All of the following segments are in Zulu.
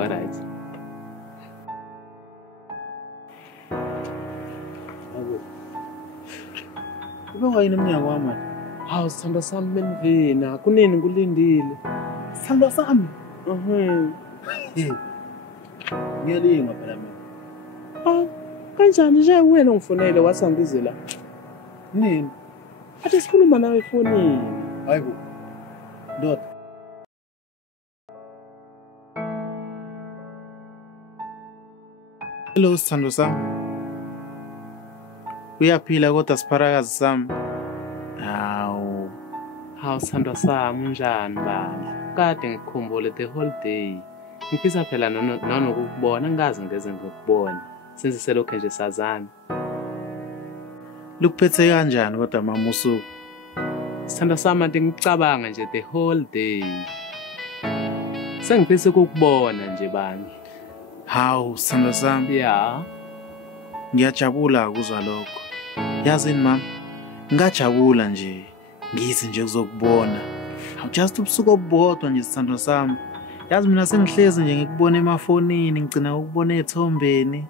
Alright. Ubeka yini umnyaka wami? Hawu sithando sami benivina. Kunini kulindile? Sithando sami. Ngiyalinga phela mina. Kanjani nje wena ungifonele wasangizela? Nini? Athi sikhuluma nawe efonini. Hayibo. Ndoda. Hello sithando sami. Uyaphila kodwa sipharakazi sami. Hawu sithando sami unjani bandla? Kade ngikukhumbule the whole day. Ngifisa phela nanokukubona ngazi ngeze ngikubona. Senze selokho nje sazana. Lukuphethe kanjani kodwa mama usuku? Sithando sami ade ngicabanga nje the whole day. Sengifisa ukukubona nje bandla. Hawu sithando sami. Yeah. Ngiyajabula ukuzwa lokho. Yazini mama, ngajabula nje. Ngithi nje ukuzokubona. Just ubusuku obodwa nje sithando sami. Yazi mina sengihlezi nje ngikubona emafonini, ngicina ukubona ethombeni.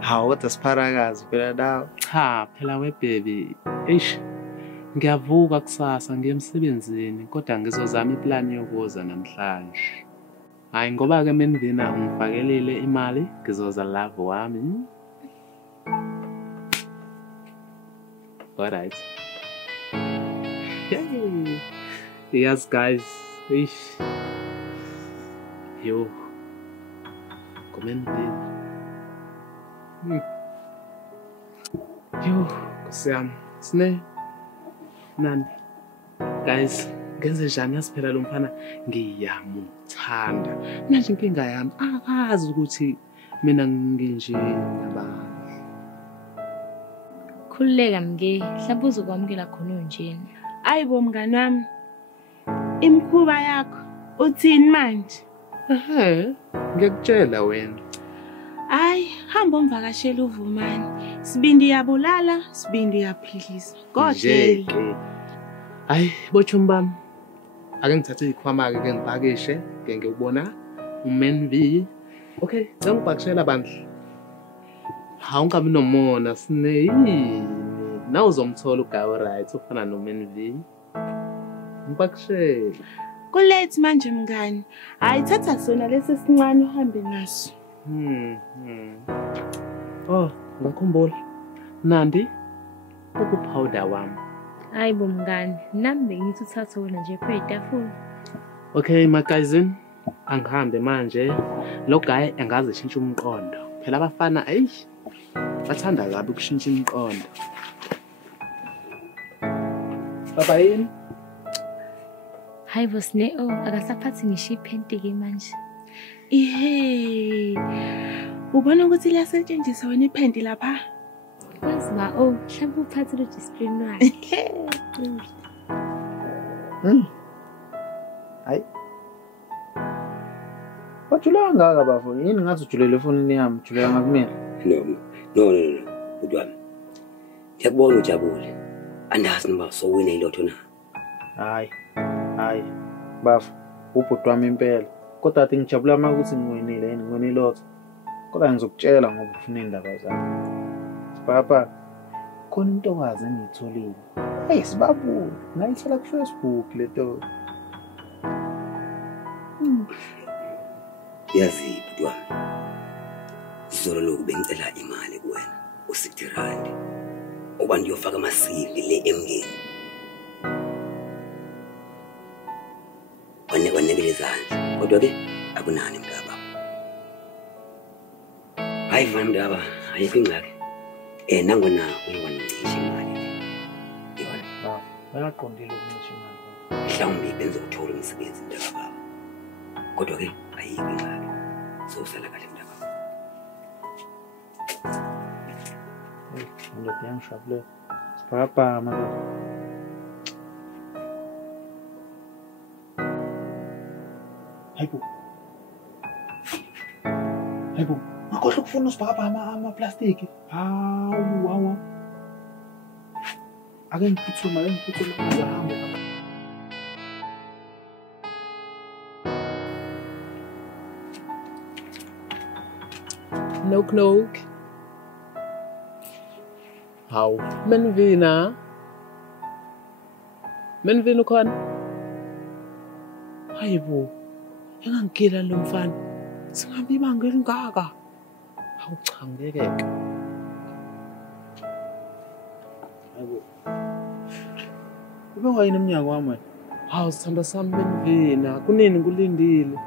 Hawu kodwa sipharakazi phela dawo. Cha phela we baby. Eish. Ngiyavuka kusasa ngiye emsebenzini kodwa ngizozama iplan yokuza namhlanje. Hayi ngoba ke menivina ungifakelile imali ngizoza love wami. Alright. Yay. Yes guys. Eish. Yo. Comment Yo, kusiyami. Sine. Nandi. Guys, ngenze njani yasiphela lo mfana ngiyamuthanda. Manje inkinga yami akazi ukuthi mina nginje nabani. Khululeka mke, mhlawumbe uzokwamukela khona unjeni. Ayibo mngani wami. Imkhuba yakho uthini manje? Ngiyakutshela wena. Hayi, hamba umvakashela uVumani. Sibindi yabulala, sibindi yaphilisa. Godle. Hayi, bochum bami. Ake ngithathe ikhwama ke ngipakishe, ke ngiyubona uMenV. Okay, ngipakishela bandla. Hawu ungabi nomona sine. Na uzomthola ugawe right ufana noMenV. Ngipakishela. Kulethe manje mngani. Hayi thatha sona lesi sincane uhambe naso. Oh, ngakhumbula. Nandi ukupowder wami. Hayibo mngani, nami bengithi uthatha wena nje phezulu. Okay, my cousin, angihambe manje. Lo guy angazi shintsha umqondo. Phela abafana bathanda kabi ukushintsha imiqondo. Baba yini? Hayibo sine akasaphathi ngisho iphenti ke manje. Ubona ukuthi liyasetshenziswa wena iphenti lapha? Kwazi ba mhlawumbe uphathe lo discipline wakhe. Hayi. Wajula ngaka bafo, yini ngathi ujulele efonini yami, ujulele ngakumina? No. Udwami. Ngiyakubona ujabule. Andazi noma sowina ilotho na. Hayi. Bafo, ubhuti wami impela. Kodwa athi ngijabula manje ukuthi ngiwinile yini, ngiwinile ilotho. Kodwa ngizokutshela ngoba ufuna indaba zami. Papa, khona intokazi engiyitholile. Sibabu, ngayithola ku Facebook leto. Yazi budwami. Zolo lokhu bengicela imali kuwena, u60 rand. Oba ngiyofaka ama-CV le emngeni. Wanekele izandla. Kodwa ke akunani mntaba. Hayi mfana mntaba, ayikho ingxaki. Nangona uyiwancisha imali le. Yona. Bayaqondile ukuncisha imali. Mhlawumbe benza ukuthola umsebenzi mntaba baba. Kodwa ke ayikho ingxaki. Sosala kahle mntaba. Ndoda yangishabule. Papa madoda. Hayibo. Ngakhohlwa ukufuna usibhakabha ama-plastiki. Hawu. Ake ngiphuthuma ngihamba. knock. Hawu, Menvina ukhona? Hayibo, engangigila lo mfana. Singabe ibanga elingaka. Hawu cha ngeke. Hayibo. Ube wayini umnyaka wami? Hawu sithanda sami Menvina, kunini kulindile?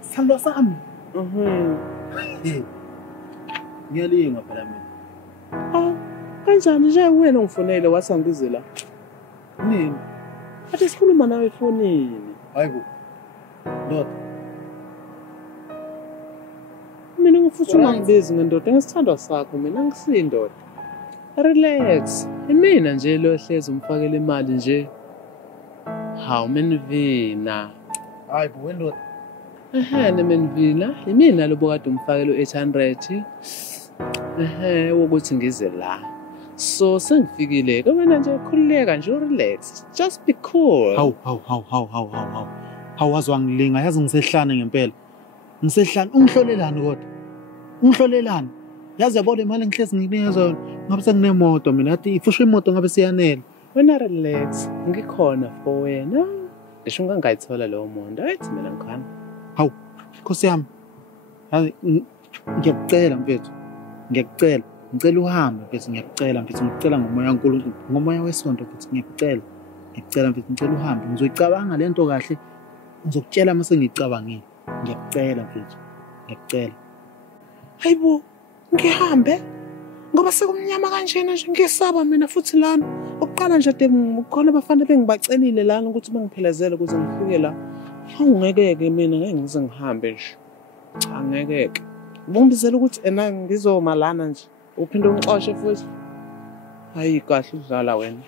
Sithando sami. Ngiyalinga phela mina. Kanjani nje wena ungifonele wasangize la? Nini? Athi sikhuluma nawe efonini. Hayibo. Ndoda. Mina ngifutha ungangibizi ngendoda ngesithandwa sakho mina ngisindoda. Relax. Imina nje lo hlezi umfakela imali nje. Hawu Menvina. Hayibo wendoda. Menvina, imina lo bokade umfakela u800. Wokuthi ngize la. So sengifikile ke wena nje khulileka nje relax. Just be cool. Hawu. Hawu wazwa ngilinga yazi ngisehlane ngempela. Ngisehlane ungihlolelani kodwa? Ungihlolelani? Yazi yabona imali engihlezi ngikunikeza yona. Ngabe senginemoto mina athi ifusha imoto ngabe siyanele. Wena relax. Ngikhona for wena. Ngisho ungangayithola leyo mondo. Ayithi mina ngikhona. Hawu, Nkosi yami. Yazi ngiyacela mfethu. Ngiyacela. Ngicela uhambe mfethu ngiyacela mfethu ngicela ngomoya kaNkulunkulu. Ngomoya wesonto mfethu ngiyacela. Ngicela mfethu ngicela uhambe. Ngizoyicabanga lento kahle. Ngizokutshela mase ngicabangile. Ngiyacela mfethu. Ngiyacela. Hayibo, ngihambe. Ngoba sekumnyama kanjena nje ngiyesaba mina futhi lana. Oqala nje khona abafana bengibacelile lana ukuthi bangiphelezele ukuze ngifike la. Awungekeke mina ngeke ngize ngihambe nje. Cha ngekeke. Bungibizela ukuthi ena ngizoma lana nje. Uphinde ungixoshe futhi. Hayi kahle udlala wena.